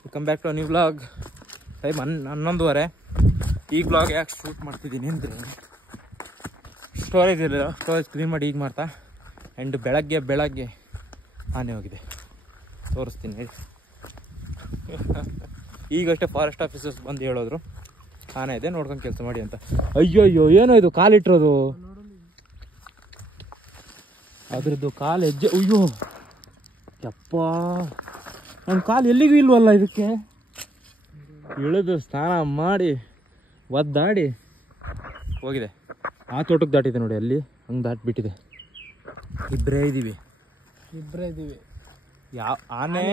Welcome back to new vlog. Time 11:30. ಈ vlog ಯಾಕೆ shoot ಮಾಡ್ತಿದ್ದೀನಿ ಅಂದರೆ ಸ್ಟೋರೇಜ್ ಇರಲಿಲ್ಲ, ಸ್ಟೋರೇಜ್ ಕ್ಲೀನ್ ಮಾಡಿ ಈಗ ಮಾಡ್ತಾ. ಆ್ಯಂಡ್ ಬೆಳಗ್ಗೆ ಆನೆ ಹೋಗಿದೆ, ತೋರಿಸ್ತೀನಿ ಹೇಳಿ. ಈಗಷ್ಟೇ ಫಾರೆಸ್ಟ್ ಆಫೀಸರ್ಸ್ ಬಂದು ಹೇಳೋದ್ರು ಆನೆ ಇದೆ ನೋಡ್ಕೊಂಡು ಕೆಲಸ ಮಾಡಿ ಅಂತ. ಅಯ್ಯೋ ಏನೋ ಇದು ಕಾಲಿಟ್ಟಿರೋದು, ಅದ್ರದ್ದು ಕಾಲು ಹೆಜ್ಜೆ. ಅಯ್ಯೋ ಯಪ್ಪ, ನನ್ನ ಕಾಲು ಎಲ್ಲಿಗೂ ಇಲ್ವಲ್ಲ ಇದಕ್ಕೆ. ಇಳಿದು ಸ್ನಾನ ಮಾಡಿ ಒದ್ದಾಡಿ ಹೋಗಿದೆ. ಆ ತೋಟಕ್ಕೆ ದಾಟಿದೆ ನೋಡಿ, ಅಲ್ಲಿ ಹಂಗೆ ದಾಟಿಬಿಟ್ಟಿದೆ. ಇಬ್ಬರೇ ಇದ್ದೀವಿ. ಯಾವ ಆನೆ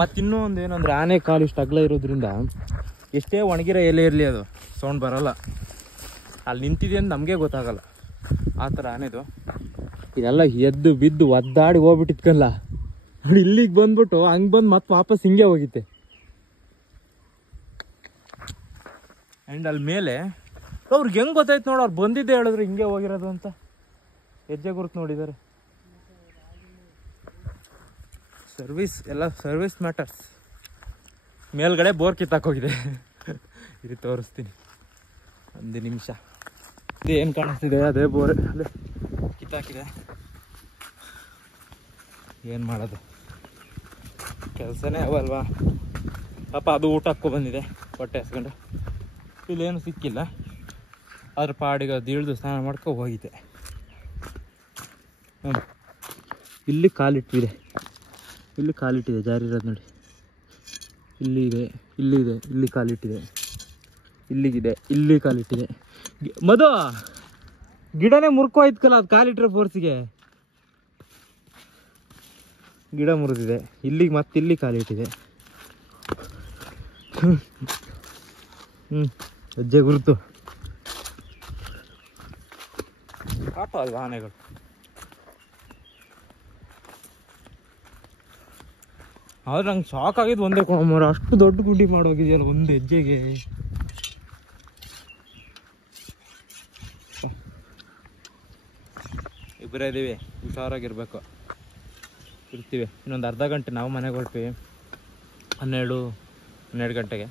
ಮತ್ತಿನ್ನೂ ಒಂದು ಏನಂದ್ರೆ, ಆನೆ ಕಾಲು ಇಷ್ಟು ಅಗಲ ಇರೋದ್ರಿಂದ ಎಷ್ಟೇ ಒಣಗಿರೋ ಎಲೆ ಇರಲಿ ಅದು ಸೌಂಡ್ ಬರೋಲ್ಲ. ಅಲ್ಲಿ ನಿಂತಿದೆ ಅಂತ ನಮಗೆ ಗೊತ್ತಾಗಲ್ಲ. ಆ ಥರ ಆನೆದು ಇದೆಲ್ಲ ಎದ್ದು ಬಿದ್ದು ಒದ್ದಾಡಿ ಹೋಗ್ಬಿಟ್ಟಿತ್ಕಲ್ಲ ನೋಡಿ. ಇಲ್ಲಿಗೆ ಬಂದ್ಬಿಟ್ಟು ಹಂಗೆ ಬಂದು ಮತ್ತೆ ವಾಪಸ್ ಹಿಂಗೆ ಹೋಗಿತ್ತೆ. ಆ್ಯಂಡ್ ಅಲ್ಲಿ ಮೇಲೆ ಅವ್ರಿಗೆ ಹೆಂಗೆ ಗೊತ್ತಾಯ್ತು ನೋಡು, ಅವ್ರು ಬಂದಿದ್ದೆ ಹೇಳಿದ್ರು ಹಿಂಗೆ ಹೋಗಿರೋದು ಅಂತ. ಹೆಜ್ಜೆ ಗುರುತು ನೋಡಿದ್ದಾರೆ. Service matters. ಮೇಲ್ಗಡೆ ಬೋರ್ ಕಿತ್ತಾಕೋಗಿದೆ. ಇದು ತೋರಿಸ್ತೀನಿ ಒಂದು ನಿಮಿಷ. ಇದು ಏನು ಕಾಣಿಸ್ತಿದೆ ಅದೇ ಬೋರ್, ಅದೇ ಕಿತ್ತಾಕಿದೆ. ಏನು ಮಾಡೋದು, ಕೆಲಸನೇ ಅವಲ್ವಾ ಪಾಪ. ಅದು ಊಟ ಹಾಕೋ ಬಂದಿದೆ ಹೊಟ್ಟೆ ಹಸ್ಕೊಂಡು. ಇಲ್ಲೇನು ಸಿಕ್ಕಿಲ್ಲ, ಅದ್ರ ಪಾಡಿಗೆ ಅದು ಇಳಿದು ಸ್ನಾನ ಮಾಡ್ಕೊ ಹೋಗಿದೆ. ಇಲ್ಲಿ ಕಾಲಿಟ್ಟಿದೆ, ಇಲ್ಲಿ ಕಾಲಿಟ್ಟಿದೆ, ಜಾರಿರೋದು ನೋಡಿ. ಇಲ್ಲಿ ಕಾಲಿಟ್ಟಿದೆ, ಇಲ್ಲಿಗಿದೆ, ಇಲ್ಲಿ ಕಾಲಿಟ್ಟಿದೆ. ಮಧು, ಗಿಡನೇ ಮುರ್ಕೋಯ್ತಲ್ಲ ಅದು ಕಾಲಿಟ್ಟಿರೋ ಫೋರ್ಸಿಗೆ. ಗಿಡ ಮುರಿದಿದೆ, ಇಲ್ಲಿಗೆ ಮತ್ತೆ ಇಲ್ಲಿ ಕಾಲಿಟ್ಟಿದೆ. ಹೆಜ್ಜೆ ಗುರುತು. ಆಟೋ ಅಲ್ವಾ ಆನೆಗಳು. ಆದ್ರೆ ನಂಗೆ ಶಾಕ್ ಆಗಿದ್ದು ಒಂದೇ ಕೊಡಮ್ಮರ, ಅಷ್ಟು ದೊಡ್ಡ ಗುಡ್ಡಿ ಮಾಡೋಗಿದೆಯಲ್ಲ ಒಂದು ಹೆಜ್ಜೆಗೆ. ಇಬ್ಬರೇ ಇದ್ದೀವಿ, ಹುಷಾರಾಗಿರ್ಬೇಕು. ಇರ್ತೀವಿ ಇನ್ನೊಂದು ಅರ್ಧ ಗಂಟೆ. ನಾವು ಮನೆಗೆ ಹೊರಟ್ವಿ 12 ಗಂಟೆಗೆ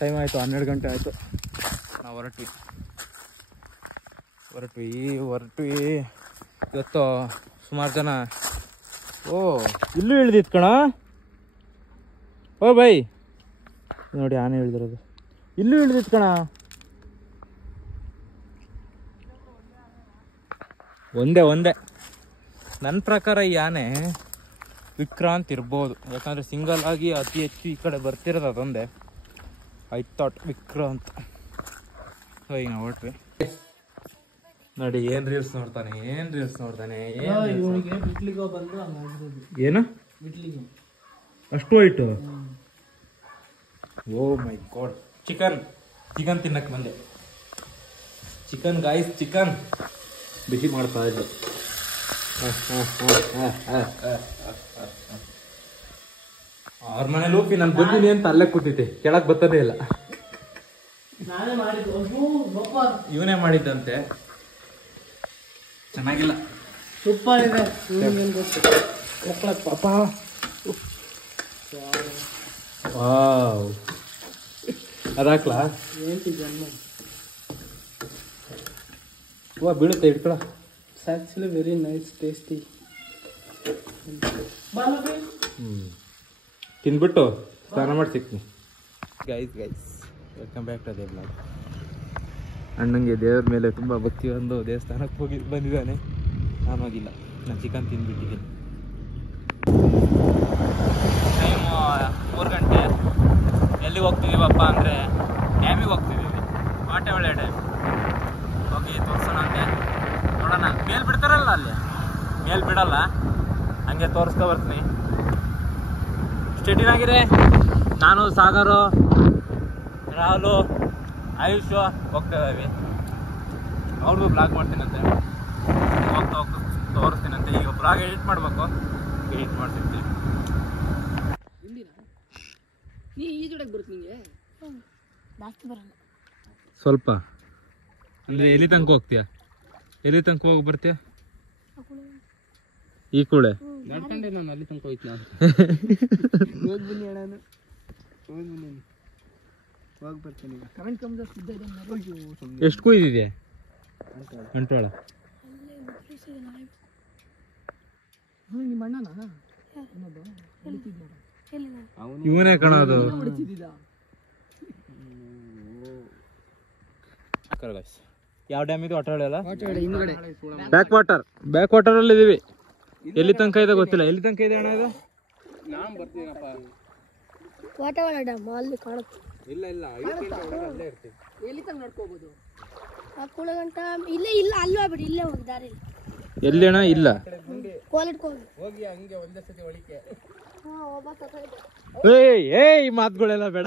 ಟೈಮ್ ಆಯಿತು. 12 ಗಂಟೆ ಆಯಿತು, ನಾವು ಹೊರಟ್ವಿ. ಇವತ್ತು ಸುಮಾರು ಜನ. ಇಲ್ಲೂ ಇಳ್ದಿತ್ತು ಕಣ. ಓ ಬೈ ನೋಡಿ, ಆನೆ ಇಳ್ದಿರೋದು ಇಲ್ಲೂ ಇಳ್ದಿತ್ತು ಕಣ. ಒಂದೇ ನನ್ನ ಪ್ರಕಾರ ಈ ಆನೆ ವಿಕ್ರಾಂತ್ ಇರ್ಬೋದು. ಯಾಕಂದರೆ ಸಿಂಗಲ್ ಆಗಿ ಅತಿ ಹೆಚ್ಚು ಈ ಕಡೆ ಬರ್ತಿರೋದು ಅದೊಂದೇ. I thought Vikrant. ಸೊ ಈಗ ನಾವು ಹೊರಟ್ವಿ ನೋಡಿ. ಏನು ರೀಲ್ಸ್ ನೋಡ್ತಾನೆ ಏನು ಅಷ್ಟು ವೈಟು. ಓ ಮೈ ಗಾಡ್. ಚಿಕನ್ ತಿನ್ನಕ್ಕೆ ಬಂದೆ. ಚಿಕನ್ ಬಿಸಿ ಮಾಡ್ತಾ ಇದ್ದೆ. ಅವ್ರ ಮನೆ ಲೋಪಿ ನಾನು ಬಂದಿನಿ ಅಂತ ಅಲ್ಲೇ ಕೂತೈತೆ, ಕೆಳಗೆ ಬರ್ತದೇ ಇಲ್ಲ. ಇವನೇ ಮಾಡಿದ್ದಂತೆ, ಚೆನ್ನಾಗಿಲ್ಲ. ಸೂಪರ್ ಇದೆ ಪಾಪ. ವಾವ್, ಅದಾಕ್ಲಾ ಬೀಳುತ್ತೆ, ಇಟ್ಕೊಳ. Actually very nice, tasty. ತಿಂದ್ಬಿಟ್ಟು ಸ್ನಾನ ಮಾಡಿ ಸಿಗ್ತೀನಿ. Guys welcome back to the vlog. ಅಣ್ಣಂಗೆ ದೇವ್ರ ಮೇಲೆ ತುಂಬ ಭಕ್ತಿ, ಒಂದು ದೇವಸ್ಥಾನಕ್ಕೆ ಬಂದಿದ್ದಾನೆ. ನಾನು ಹೋಗಿಲ್ಲ, ನಾನು ಚಿಕನ್ ತಿಂದ್ಬಿಟ್ಟಿದ್ದೀನಿ. ಟೈಮು 3 ಗಂಟೆ. ಎಲ್ಲಿಗೆ ಹೋಗ್ತಿದ್ದೀವಪ್ಪ ಅಂದರೆ ಡ್ಯಾಮಿಗೆ ಹೋಗ್ತಿದ್ದೀವಿ. ವಾಟೆ ಒಳ್ಳೆ ಡ್ಯಾಮ್ ಹೋಗಿ ತೋರಿಸೋಣ ಅಂತೆ. ನೋಡೋಣ, ಮೇಲ್ ಬಿಡ್ತಾರಲ್ಲ, ಅಲ್ಲಿ ಮೇಲ್ ಬಿಡಲ್ಲ, ಹಂಗೆ ತೋರಿಸ್ಕೊ ಬರ್ತೀನಿ. ಸ್ಟೇಟಿನಾಗಿದೆ. ನಾನು, ಸಾಗರು, ರಾಹುಲು, ಆಯುಷ್ ಹೋಗ್ತಾ ಇದ್ದೀವಿ. ಅವ್ರಿಗೂ ಬ್ಲಾಗ್ ಮಾಡ್ತೀನಂತೆ, ಹೋಗ್ತಾ ತೋರಿಸ್ತೀನಂತೆ. ಈಗ ಬ್ಲಾಗ್ ಎಡಿಟ್ ಮಾಡಬೇಕು, ಎಡಿಟ್ ಮಾಡ್ತಿರ್ತೀನಿ. ಸ್ವಲ್ಪ ಅಂದರೆ ಎಲ್ಲಿ ತನಕ ಹೋಗ್ತೀಯ? ಎಲ್ಲಿ ತನಕ ಹೋಗಿ ಬರ್ತೀಯ? ಈ ಕೂಳೆ ನಡ್ಕೊಂಡೆ ನಾನು ಅಲ್ಲಿ ತನಕ ಹೋಯ್ತು. ನಾನು ಹೋಗಿ ಬನ್ನಿ ಅಣ್ಣ. ಹೋಗಿ ಬರ್ತೀನಿ ಈಗ. ಎಷ್ಟು ಕುಯ್ದಿದೆ ಅಂಟ್ವಾಳ? ಇವನೇ ಕಣೋದು. ಯಾವ ಡ್ಯಾಮ್ ಇದು? ಅಟ್ರಾಳ ಅಲ್ಲ? ಬ್ಯಾಕ್ ವಾಟರ್ ಅಲ್ಲಿ ಇದೀವಿ. ಎಲ್ಲಿ ತನಕ ಇದೆ ಗೊತ್ತಿಲ್ಲ. ಎಲ್ಲಿ ತನಕ ಇದೆ ಅಣ್ಣ ಇದು? ವಾಟವಾಳ ಡ್ಯಾಮ್ ಅಲ್ಲಿ ಕಾಣುತ್ತೆ. ಇಲ್ಲ ಎಲ್ಲಿ ತನಕ ನಡ್ಕೋಬಹುದು? ಆ ಕುಳಗಂಟ ಇಲ್ಲೇ ಇಲ್ಲ, ಅಲ್ಲೂ ಬಿಡಿ, ಇಲ್ಲೇ ಹೋಗಿ ದಾರಿ. ಎಲ್ಲಿ ಅಣ್ಣ? ಇಲ್ಲ ಹೋಗಿ ಹಂಗೆ ಒಂದೇ ಸತಿ ಒಳಿಕೆ. ಏಯ್ ಮಾತುಗಳೆಲ್ಲ ಬೇಡ.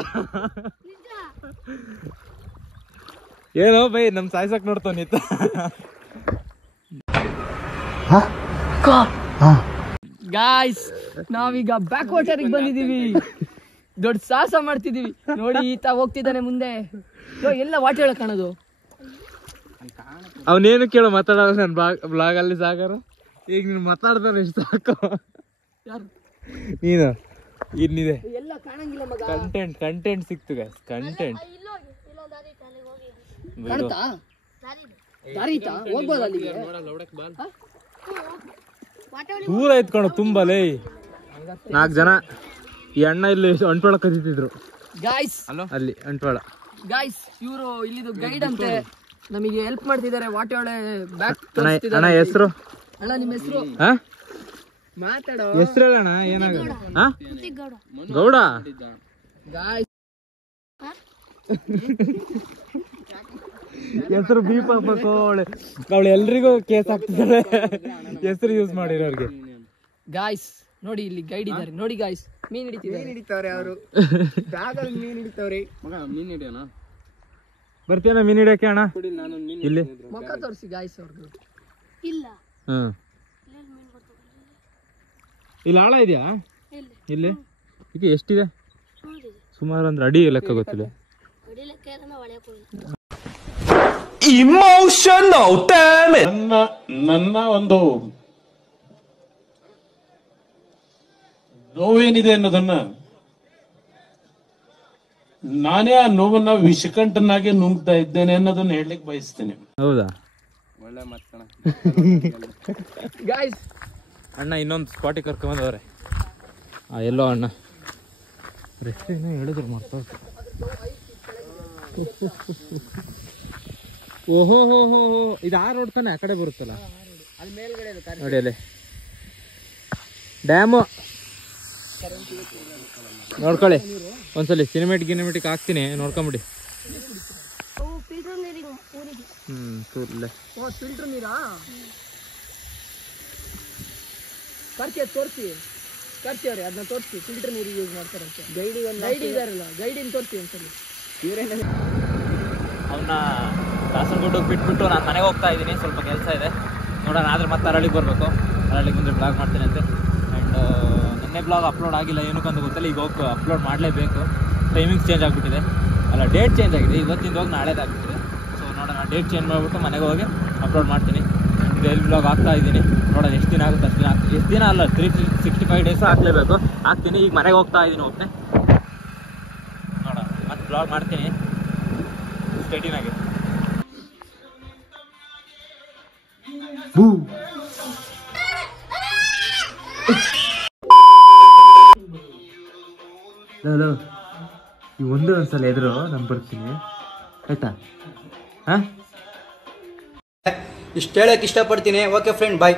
ಏನೋ ಬೈ ನಮ್ ಸಾಯ್ಸಕ್ ನೋಡ್ತಾನಿತ್ತ. ಗಾಯ್ಸ್ ನಾವೀಗ ಬ್ಯಾಕ್ ವಾಟರ್ಗೆ ಬಂದಿದೀವಿ. ದೊಡ್ಡ ಸಾಹಸ ಮಾಡ್ತಿದೀವಿ ನೋಡಿ. ಈತ ಹೋಗ್ತಿದ್ದಾನೆ ಮುಂದೆ. ಎಲ್ಲ ವಾಟರ್ ಕಾಣೋದು. ಅವನೇನು ಕೇಳೋ ಮಾತಾಡೋದು ನನ್ ಬ್ಲಾಗ್ ಅಲ್ಲಿ ಸಾಗರ. ಈಗ ನೀನು ಮಾತಾಡ್ತಾನೆ ಎಷ್ಟು ಸಾಕು. ನೀನು ಇನ್ನಿದೆ ಎಲ್ಲ ಕಾಣಂಗಿಲ್ಲ ಮಗ. ಕಂಟೆಂಟ್ ಸಿಕ್ತು ಗೈಸ್. ಕಂಟೆಂಟ್ ಕಾಣುತ್ತಾ? ದಾರಿ ಐತಾ? ಹೋಗ್ಬೋದು ಅಲ್ಲಿಗೆ? ದೂರ ಎತ್ಕೊಂಡು ತುಂಬಲೇ 4 ಜನ. ಈ ಅಣ್ಣ ಇಲ್ಲಿ ಅಂಟ್ವಾಳ ಕದೀತಿದ್ರು ಗಾಯ್ಸ್. ಅಲ್ಲಿ ಅಂಟ್ವಾಳ. ಗಾಯ್ಸ್ ಇವರು ಇಲ್ಲಿದು ಗೈಡ್ ಅಂತೆ, ನಮಗೆ ಹೆಲ್ಪ್ ಮಾಡ್ತಿದ್ದಾರೆ. ವಾಟರ್ ಬ್ಯಾಕ್ ಅಣ್ಣ ಹೆಸರು? ಅಣ್ಣ ನಿಮ್ಮ ಹೆಸರು? ಮಾತಾಡೋ ಹೆಸರು ಅಣ್ಣ. ಏನಾಗುತ್ತೆ? ಗೌಡ. ಗಾಯ್ಸ್ ಹೆಸರು ಬೀಪ್ ಹಾಕ್ಬೇಕು. ಅವಳು ಎಲ್ರಿಗೂ ಕೇಸ್ ಹಾಕ್ತಿದ್ದಾಳೆ ಹೆಸರು ಯೂಸ್ ಮಾಡಿರೋರ್ಗೆ. ಗಾಯ್ಸ್ ನೋಡಿ ಇಲ್ಲಿ ಗೈಡ್ ಇದ್ದಾರೆ ನೋಡಿ. ಗಾಯ್ಸ್ ಮೀನ್ ಹಿಡಿತಾರೆ ಅವರು. ಮೀನ್ ಹಿಡಿತಾವ್ರಿ ಮಗ. ಮೀನ್ ಹಿಡಿಯೋಣ? ಬರ್ತೀಯಣ್ಣ ಮೀನ್ ಹಿಡಿಯಕ್ಕೆ ಅಣ್ಣ? ಇಲ್ಲಿ ಮುಖ ತೋರಿಸಿ ಗಾಯ್ಸ್ ಅವ್ರದ್ದು. ಇಲ್ಲ ಇಲ್ಲಿ ಆಳ ಇದೆಯಾ? ಇಲ್ಲಿ ಇದು ಎಷ್ಟಿದೆ? ಸುಮಾರು ಅಂದ್ರೆ ಅಡಿ ಲೆಕ್ಕ ಗೊತ್ತಿಲ್ಲ. Emotional damage. ನನ್ನ ಒಂದು ನೋವೇನಿದೆ ಅನ್ನೋದನ್ನ ನಾನೇ ಆ ನೋವನ್ನ ವಿಷಕಂಠನಾಗಿ ನುಂಗ್ತಾ ಇದ್ದೇನೆ ಅನ್ನೋದನ್ನ ಹೇಳಲಿಕ್ಕೆ ಬಯಸ್ತೇನೆ. ಹೌದಾ? ಒಳ್ಳೆ ಮಾತಣ. ಗಾಯ್ಸ್ ಅಣ್ಣ ಇನ್ನೊಂದು ಸ್ಪಾಟಿಗೆ ಕರ್ಕೊಂಬಂದವ್ರೆ. ಎಲ್ಲೋ ಅಣ್ಣ ರೆಸ್ಟ್ ಏನೋ ಹೇಳಿದ್ರು ಮರ್ತೋಯ್ತು. ಓಹೋ ಹೋ ಹೋ ಹೋ, ಇದು ಆ ರೋಡ್ ತಾನೆ? ಆ ಕಡೆ ಬರುತ್ತಲ್ಲ ನೋಡಿ ಅಲ್ಲಿ ಡ್ಯಾಮು. ನೋಡ್ಕೊಳ್ಳಿ ಒಂದ್ಸಲಿ. ಗಿನಿಮೆಟಿಕ್ ಹಾಕ್ತೀನಿ, ನೋಡ್ಕೊಂಬಿಡಿ. ಫಿಲ್ಟರ್ ನೀರಾ? ತೋರಿಸಿ ಅವ್ರೆ, ಅದನ್ನ ತೋರಿಸಿ. ಫಿಲ್ಟರ್ ನೀರು ಯೂಸ್ ಮಾಡ್ತಾರಂತೆ. ಗೈಡ್ ಇದಾರಲ್ಲ, ಗೈಡಿನ ತೋರಿಸಿ ಒಂದ್ಸಲಿ. ಅವನ್ನ ಕಾಸರಗೋಡಿಗೆ ಬಿಟ್ಬಿಟ್ಟು ನಾನು ಮನೆಗೆ ಹೋಗ್ತಾ ಇದ್ದೀನಿ. ಸ್ವಲ್ಪ ಕೆಲಸ ಇದೆ, ನೋಡೋಣ. ಆದ್ರೆ ಮತ್ತೆ ಅರಳಿಗೆ ಬರಬೇಕು. ಅರಳಿಗೆ ಬಂದರೆ ಬ್ಲಾಗ್ ಮಾಡ್ತೀನಿ ಅಂತೆ. ಆ್ಯಂಡ್ ನಿನ್ನೆ ಬ್ಲಾಗ್ ಅಪ್ಲೋಡ್ ಆಗಿಲ್ಲ, ಏನಕ್ಕಂತ ಗೊತ್ತಿಲ್ಲ. ಈಗ ಹೋಗಿ ಅಪ್ಲೋಡ್ ಮಾಡಲೇಬೇಕು. ಟೈಮಿಂಗ್ಸ್ ಚೇಂಜ್ ಆಗಿಬಿಟ್ಟಿದೆ, ಅಲ್ಲ ಡೇಟ್ ಚೇಂಜ್ ಆಗಿದೆ. ಇವತ್ತಿಂದ ಹೋಗಿ ನಾಳೆದಾಗ್ಬಿಟ್ಟಿದೆ. ಸೊ ನೋಡೋಣ, ಡೇಟ್ ಚೇಂಜ್ ಮಾಡಿಬಿಟ್ಟು ಮನೆಗೆ ಹೋಗಿ ಅಪ್ಲೋಡ್ ಮಾಡ್ತೀನಿ. ಡೈಲಿ ಬ್ಲಾಗ್ ಹಾಕ್ತಾ ಇದ್ದೀನಿ, ನೋಡೋಣ ಎಷ್ಟು ದಿನ ಆಗುತ್ತೆ ಅಷ್ಟು ದಿನ ಆಗ್ತೀನಿ. ಎಷ್ಟು ದಿನ ಅಲ್ಲ, 365 ಡೇಸ್ ಹಾಕಲೇಬೇಕು. ಹಾಕ್ತೀನಿ. ಈಗ ಮನೆಗೆ ಹೋಗ್ತಾ ಇದ್ದೀನಿ ಒಬ್ಬನೇ. ನೋಡೋಣ ಮತ್ತೆ ಬ್ಲಾಗ್ ಮಾಡ್ತೀನಿ. ಸ್ಟೇಟಿನಾಗೆ ಈ ಒಂದ್ಸಲ ಎದುರು ನಾನು ಬರ್ತೀನಿ ಆಯ್ತಾ? ಇಷ್ಟು ಹೇಳಕ್ಕೆ ಇಷ್ಟಪಡ್ತೀನಿ. ಓಕೆ ಫ್ರೆಂಡ್, ಬಾಯ್.